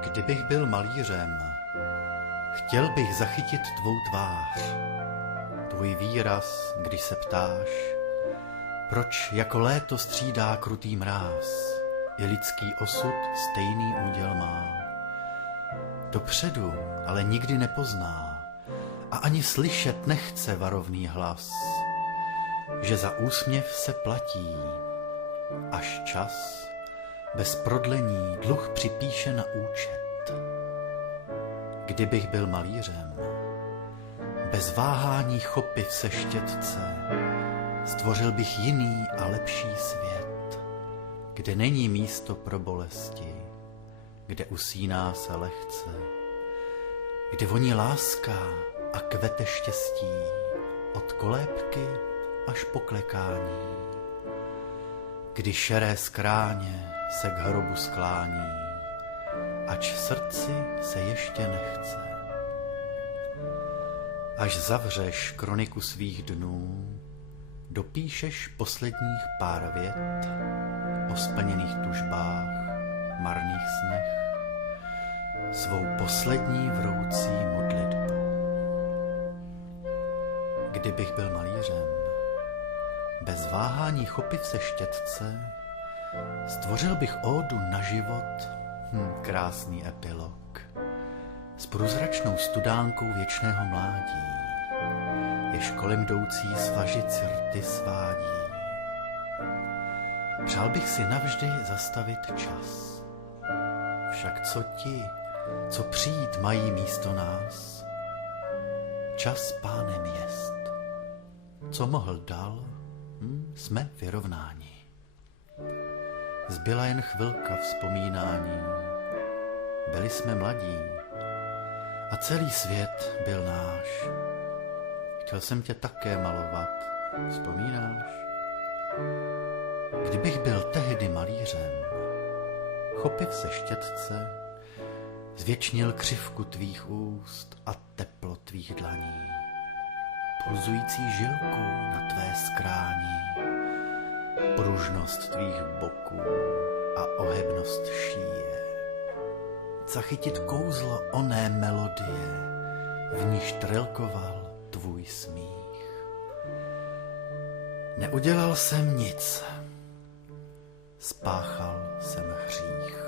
Kdybych byl malířem, chtěl bych zachytit tvou tvář, tvůj výraz, když se ptáš, proč jako léto střídá krutý mráz, i lidský osud stejný úděl má. Dopředu ale nikdy nepozná a ani slyšet nechce varovný hlas, že za úsměv se platí, až čas bez prodlení dluh připíše na účet. Kdybych byl malířem, bez váhání chopy v seštětce, stvořil bych jiný a lepší svět, kde není místo pro bolesti, kde usíná se lehce, kde voní láska a kvete štěstí, od kolébky až po klekání, kdy šeré skráně se k hrobu sklání, ač srdci se ještě nechce. Až zavřeš kroniku svých dnů, dopíšeš posledních pár vět o splněných tužbách, marných snech, svou poslední vroucí modlitbu. Kdybych byl malířem, bez váhání chopy v seštětce, stvořil bych ódu na život, krásný epilog, s průzračnou studánkou věčného mládí, jež kolem jdoucí svažici rty svádí. Přál bych si navždy zastavit čas. Však co ti, co přijít mají místo nás? Čas pánem jest. Co mohl dal, jsme vyrovnáni. Zbyla jen chvilka vzpomínání. Byli jsme mladí a celý svět byl náš. Chtěl jsem tě také malovat, vzpomínáš? Kdybych byl tehdy malířem, chopit se štětce, zvětšnil křivku tvých úst a teplo tvých dlaní, pulzující žilku na tvé skráni, pružnost tvých boků a ohebnost šíje, zachytit kouzlo oné melodie, v níž trilkoval tvůj smích. Neudělal jsem nic, spáchal jsem hřích.